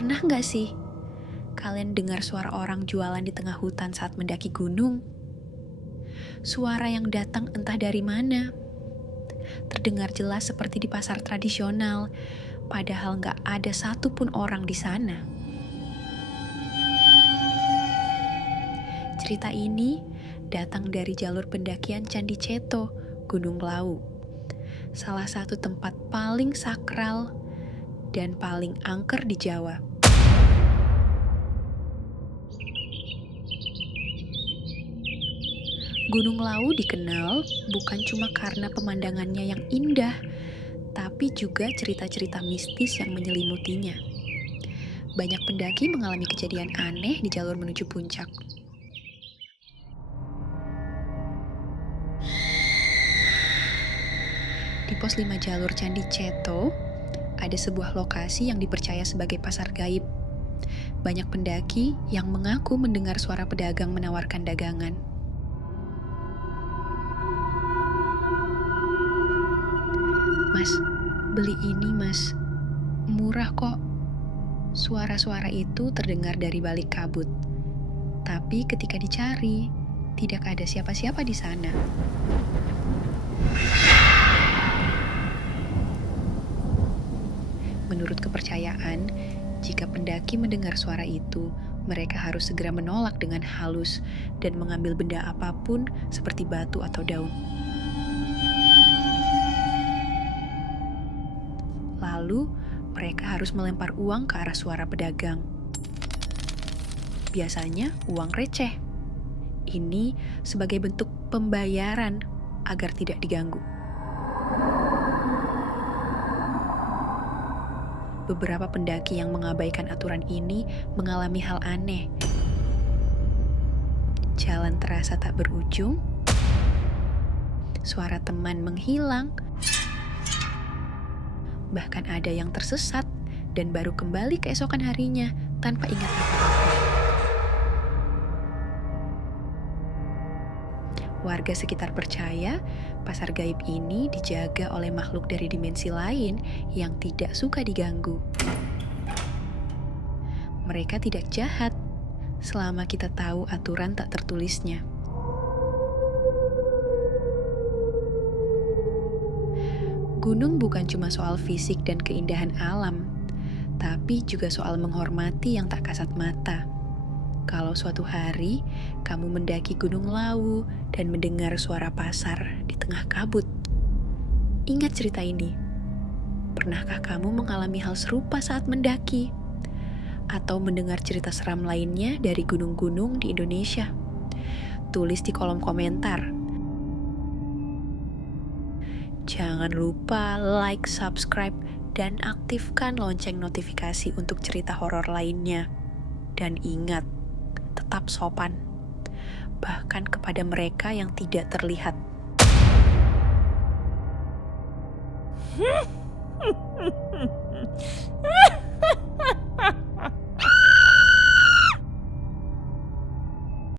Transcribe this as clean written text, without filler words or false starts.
Pernah nggak sih kalian dengar suara orang jualan di tengah hutan saat mendaki gunung? Suara yang datang entah dari mana. Terdengar jelas seperti di pasar tradisional, padahal nggak ada satupun orang di sana. Cerita ini datang dari jalur pendakian Candi Ceto, Gunung Lawu. Salah satu tempat paling sakral dan paling angker di Jawa. Gunung Lawu dikenal bukan cuma karena pemandangannya yang indah, tapi juga cerita-cerita mistis yang menyelimutinya. Banyak pendaki mengalami kejadian aneh di jalur menuju puncak. Di pos 5 jalur Candi Ceto, ada sebuah lokasi yang dipercaya sebagai pasar gaib. Banyak pendaki yang mengaku mendengar suara pedagang menawarkan dagangan. "Mas, beli ini mas, murah kok." Suara-suara itu terdengar dari balik kabut. Tapi ketika dicari, tidak ada siapa-siapa di sana. Menurut kepercayaan, jika pendaki mendengar suara itu, mereka harus segera menolak dengan halus dan mengambil benda apapun seperti batu atau daun. Lalu, mereka harus melempar uang ke arah suara pedagang. Biasanya uang receh. Ini sebagai bentuk pembayaran agar tidak diganggu. Beberapa pendaki yang mengabaikan aturan ini mengalami hal aneh. Jalan terasa tak berujung, suara teman menghilang, bahkan ada yang tersesat dan baru kembali keesokan harinya tanpa ingat apa-apa. Warga sekitar percaya pasar gaib ini dijaga oleh makhluk dari dimensi lain yang tidak suka diganggu. Mereka tidak jahat selama kita tahu aturan tak tertulisnya. Gunung bukan cuma soal fisik dan keindahan alam, tapi juga soal menghormati yang tak kasat mata. Kalau suatu hari kamu mendaki Gunung Lawu dan mendengar suara pasar di tengah kabut, ingat cerita ini. Pernahkah kamu mengalami hal serupa saat mendaki? Atau mendengar cerita seram lainnya dari gunung-gunung di Indonesia? Tulis di kolom komentar. Jangan lupa like, subscribe, dan aktifkan lonceng notifikasi untuk cerita horor lainnya. Dan ingat, tetap sopan, bahkan kepada mereka yang tidak terlihat.